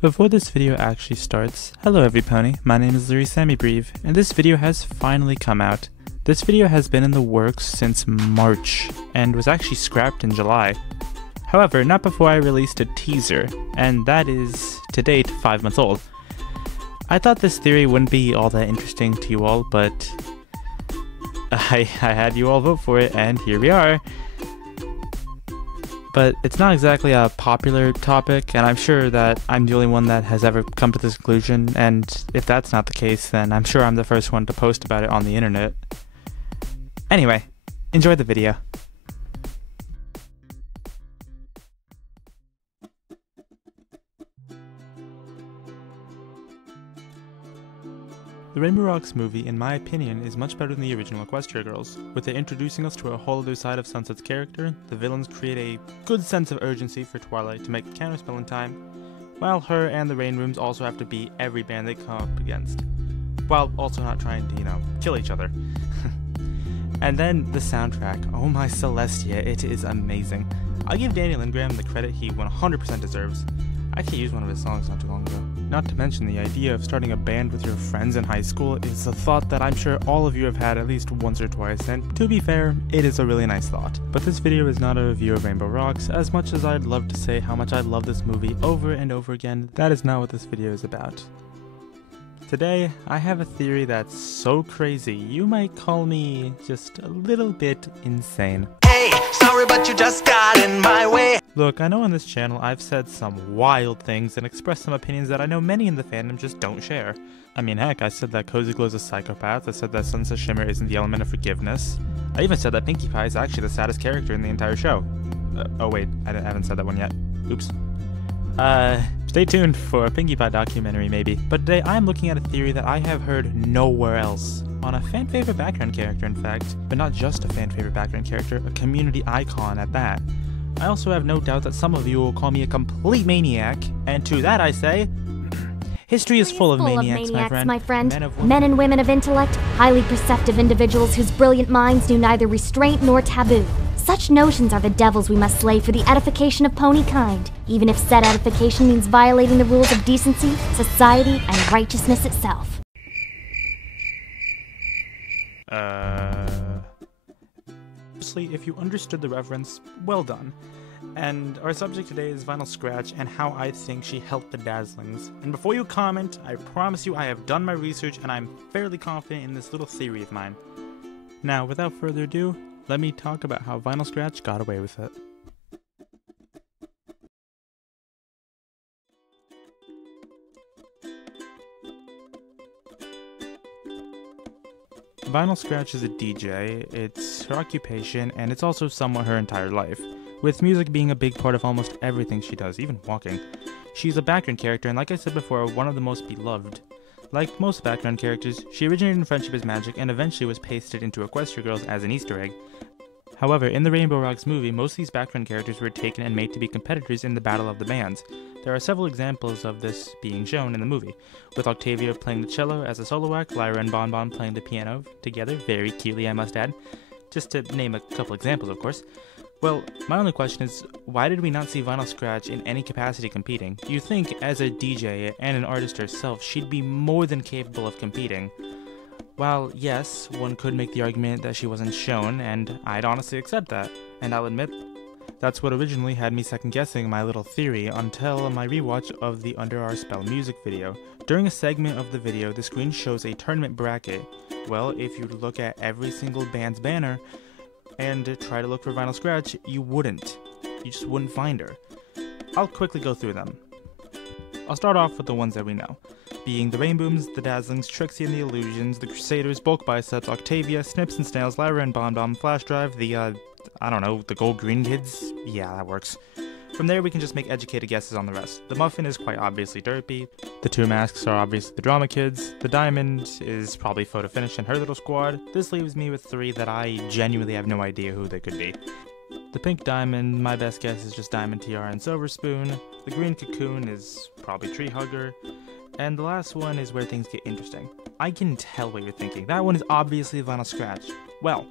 Before this video actually starts, hello everypony, my name is Lyrie, and this video has finally come out. This video has been in the works since March, and was actually scrapped in July. However, not before I released a teaser, and that is, to date, 5 months old. I thought this theory wouldn't be all that interesting to you all, but I had you all vote for it, and here we are. But it's not exactly a popular topic, and I'm sure that I'm the only one that has ever come to this conclusion, and if that's not the case, then I'm sure I'm the first one to post about it on the internet. Anyway, enjoy the video. The Rainbow Rocks movie, in my opinion, is much better than the original Equestria Girls. With it introducing us to a whole other side of Sunset's character, the villains create a good sense of urgency for Twilight to make the counterspell in time, while her and the Rain Rooms also have to beat every band they come up against, while also not trying to, kill each other. And then the soundtrack, oh my Celestia, it is amazing. I'll give Daniel Ingram the credit he 100% deserves. I actually used one of his songs not too long ago. Not to mention the idea of starting a band with your friends in high school is a thought that I'm sure all of you have had at least once or twice, and to be fair, it is a really nice thought. But this video is not a review of Rainbow Rocks. As much as I'd love to say how much I love this movie over and over again, that is not what this video is about. Today, I have a theory that's so crazy, you might call me just a little bit insane. Hey, sorry but you just got in my way. Look, I know on this channel I've said some wild things and expressed some opinions that I know many in the fandom just don't share. I mean, heck, I said that Cozy Glow is a psychopath, I said that Sunset Shimmer isn't the element of forgiveness. I even said that Pinkie Pie is actually the saddest character in the entire show. Oh wait, I haven't said that one yet. Oops. Stay tuned for a Pinkie Pie documentary maybe. But today I'm looking at a theory that I have heard nowhere else. On a fan-favorite background character, in fact. But not just a fan-favorite background character, a community icon at that. I also have no doubt that some of you will call me a complete maniac, and to that I say, history is full of maniacs, my friend. Men and women of intellect, highly perceptive individuals whose brilliant minds knew neither restraint nor taboo. Such notions are the devils we must slay for the edification of pony kind, even if said edification means violating the rules of decency, society, and righteousness itself. Honestly, if you understood the reference, well done. And our subject today is Vinyl Scratch and how I think she helped the Dazzlings. And before you comment, I promise you I have done my research and I'm fairly confident in this little theory of mine. Now, without further ado, let me talk about how Vinyl Scratch got away with it. Vinyl Scratch is a DJ, it's her occupation, and it's also somewhat her entire life, with music being a big part of almost everything she does, even walking. She's a background character, and like I said before, one of the most beloved. Like most background characters, she originated in Friendship is Magic and eventually was pasted into Equestria Girls as an Easter egg. However, in the Rainbow Rocks movie, most of these background characters were taken and made to be competitors in the Battle of the Bands. There are several examples of this being shown in the movie, with Octavia playing the cello as a solo act, Lyra and Bon Bon playing the piano together, very cutely I must add, just to name a couple examples of course. Well, my only question is, why did we not see Vinyl Scratch in any capacity competing? You think, as a DJ and an artist herself, she'd be more than capable of competing. While, yes, one could make the argument that she wasn't shown, and I'd honestly accept that, and I'll admit, that's what originally had me second-guessing my little theory until my rewatch of the Under Our Spell music video. During a segment of the video, the screen shows a tournament bracket. Well, if you look at every single band's banner, and try to look for Vinyl Scratch, you wouldn't. You just wouldn't find her. I'll quickly go through them. I'll start off with the ones that we know, being the Rainbooms, the Dazzlings, Trixie and the Illusions, the Crusaders, Bulk Biceps, Octavia, Snips and Snails, Lyra and Bon Bon, Flash Drive, the the Gold Green Kids? Yeah, that works. From there we can just make educated guesses on the rest. The Muffin is quite obviously Derpy, the two masks are obviously the Drama Kids, the Diamond is probably Photo Finish and her little squad. This leaves me with three that I genuinely have no idea who they could be. The Pink Diamond, my best guess is just Diamond Tiara and Silver Spoon. The Green Cocoon is probably Tree Hugger. And the last one is where things get interesting. I can tell what you're thinking. That one is obviously Vinyl Scratch. Well,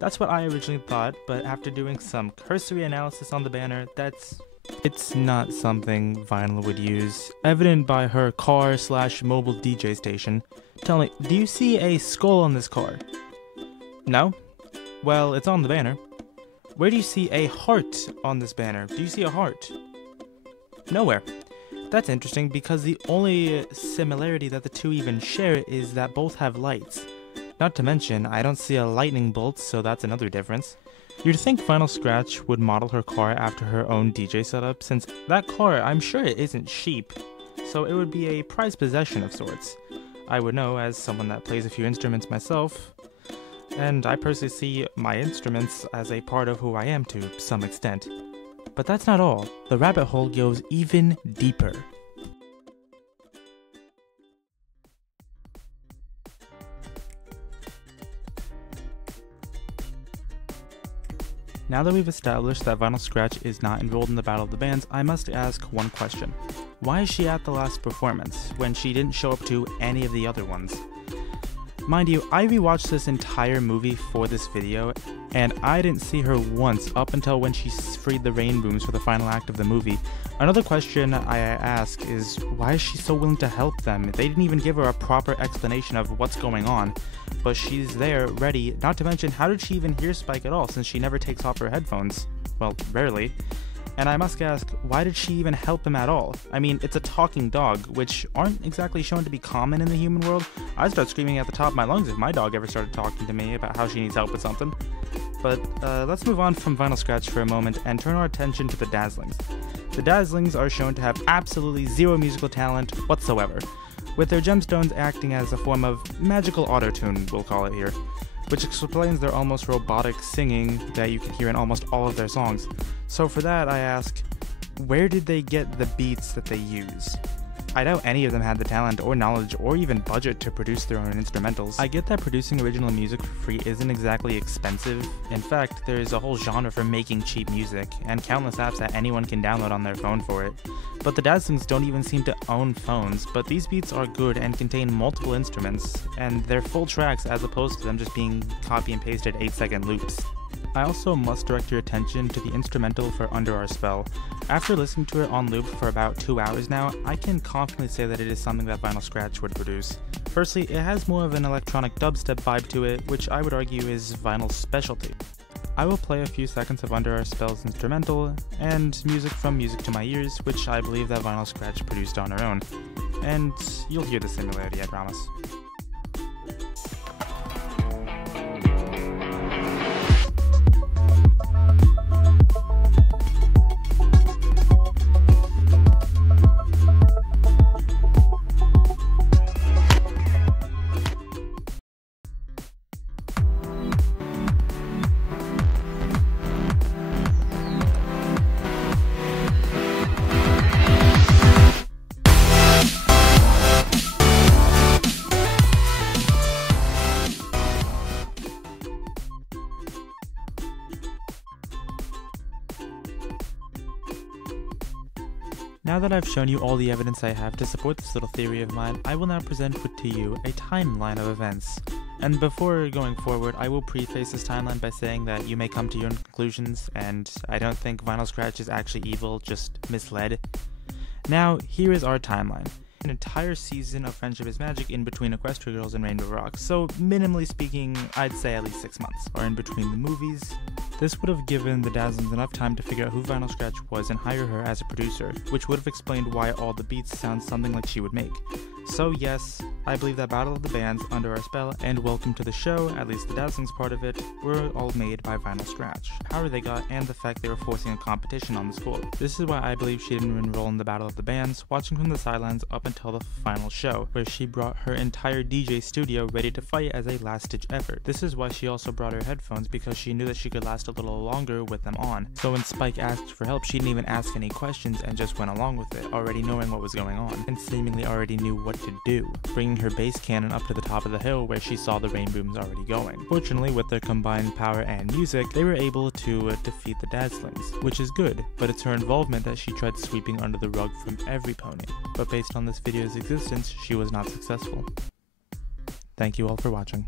that's what I originally thought, but after doing some cursory analysis on the banner, that's It's not something Vinyl would use, evident by her car/mobile DJ station. Tell me, do you see a skull on this car? No? Well, it's on the banner. Where do you see a heart on this banner? Do you see a heart? Nowhere. That's interesting because the only similarity that the two even share is that both have lights. Not to mention, I don't see a lightning bolt, so that's another difference. You'd think Vinyl Scratch would model her car after her own DJ setup, since that car, I'm sure it isn't cheap, so it would be a prized possession of sorts. I would know as someone that plays a few instruments myself, and I personally see my instruments as a part of who I am to some extent. But that's not all. The rabbit hole goes even deeper. Now that we've established that Vinyl Scratch is not enrolled in the Battle of the Bands, I must ask one question. Why is she at the last performance, when she didn't show up to any of the other ones? Mind you, I rewatched this entire movie for this video, and I didn't see her once up until when she freed the rain booms for the final act of the movie. Another question I ask is, why is she so willing to help them? They didn't even give her a proper explanation of what's going on, but she's there, ready, not to mention how did she even hear Spike at all since she never takes off her headphones? Well, rarely. And I must ask, why did she even help him at all? I mean, it's a talking dog, which aren't exactly shown to be common in the human world. I'd start screaming at the top of my lungs if my dog ever started talking to me about how she needs help with something. But let's move on from Vinyl Scratch for a moment and turn our attention to the Dazzlings. The Dazzlings are shown to have absolutely zero musical talent whatsoever, with their gemstones acting as a form of magical auto-tune, we'll call it here, which explains their almost robotic singing that you can hear in almost all of their songs. So for that I ask, where did they get the beats that they use? I doubt any of them had the talent or knowledge or even budget to produce their own instrumentals. I get that producing original music for free isn't exactly expensive. In fact, there's a whole genre for making cheap music, and countless apps that anyone can download on their phone for it. But the Dazzlings don't even seem to own phones, but these beats are good and contain multiple instruments, and they're full tracks as opposed to them just being copy and pasted 8-second loops. I also must direct your attention to the instrumental for Under Our Spell. After listening to it on loop for about 2 hours now, I can confidently say that it is something that Vinyl Scratch would produce. Firstly, it has more of an electronic dubstep vibe to it, which I would argue is Vinyl's specialty. I will play a few seconds of Under Our Spell's instrumental, and music from Music to My Ears, which I believe that Vinyl Scratch produced on her own. And you'll hear the similarity, I promise. Now that I've shown you all the evidence I have to support this little theory of mine, I will now present to you a timeline of events. And before going forward, I will preface this timeline by saying that you may come to your own conclusions, and I don't think Vinyl Scratch is actually evil, just misled. Now, here is our timeline. An entire season of Friendship is Magic in between Equestria Girls and Rainbow Rocks, so minimally speaking, I'd say at least 6 months, or in between the movies. This would have given the Dazzlings enough time to figure out who Vinyl Scratch was and hire her as a producer, which would have explained why all the beats sound something like she would make. So yes, I believe that Battle of the Bands, Under Our Spell, and Welcome to the Show, at least the Dazzlings part of it, were all made by Vinyl Scratch. The power they got, and the fact they were forcing a competition on the school. This is why I believe she didn't enroll in the Battle of the Bands, watching from the sidelines up until the final show, where she brought her entire DJ studio ready to fight as a last-ditch effort. This is why she also brought her headphones, because she knew that she could last a little longer with them on. So when Spike asked for help, she didn't even ask any questions and just went along with it, already knowing what was going on, and seemingly already knew what to do, bringing her bass cannon up to the top of the hill where she saw the rain booms already going. Fortunately, with their combined power and music, they were able to defeat the Dazzlings, which is good, but it's her involvement that she tried sweeping under the rug from every pony. But based on this video's existence, she was not successful. Thank you all for watching.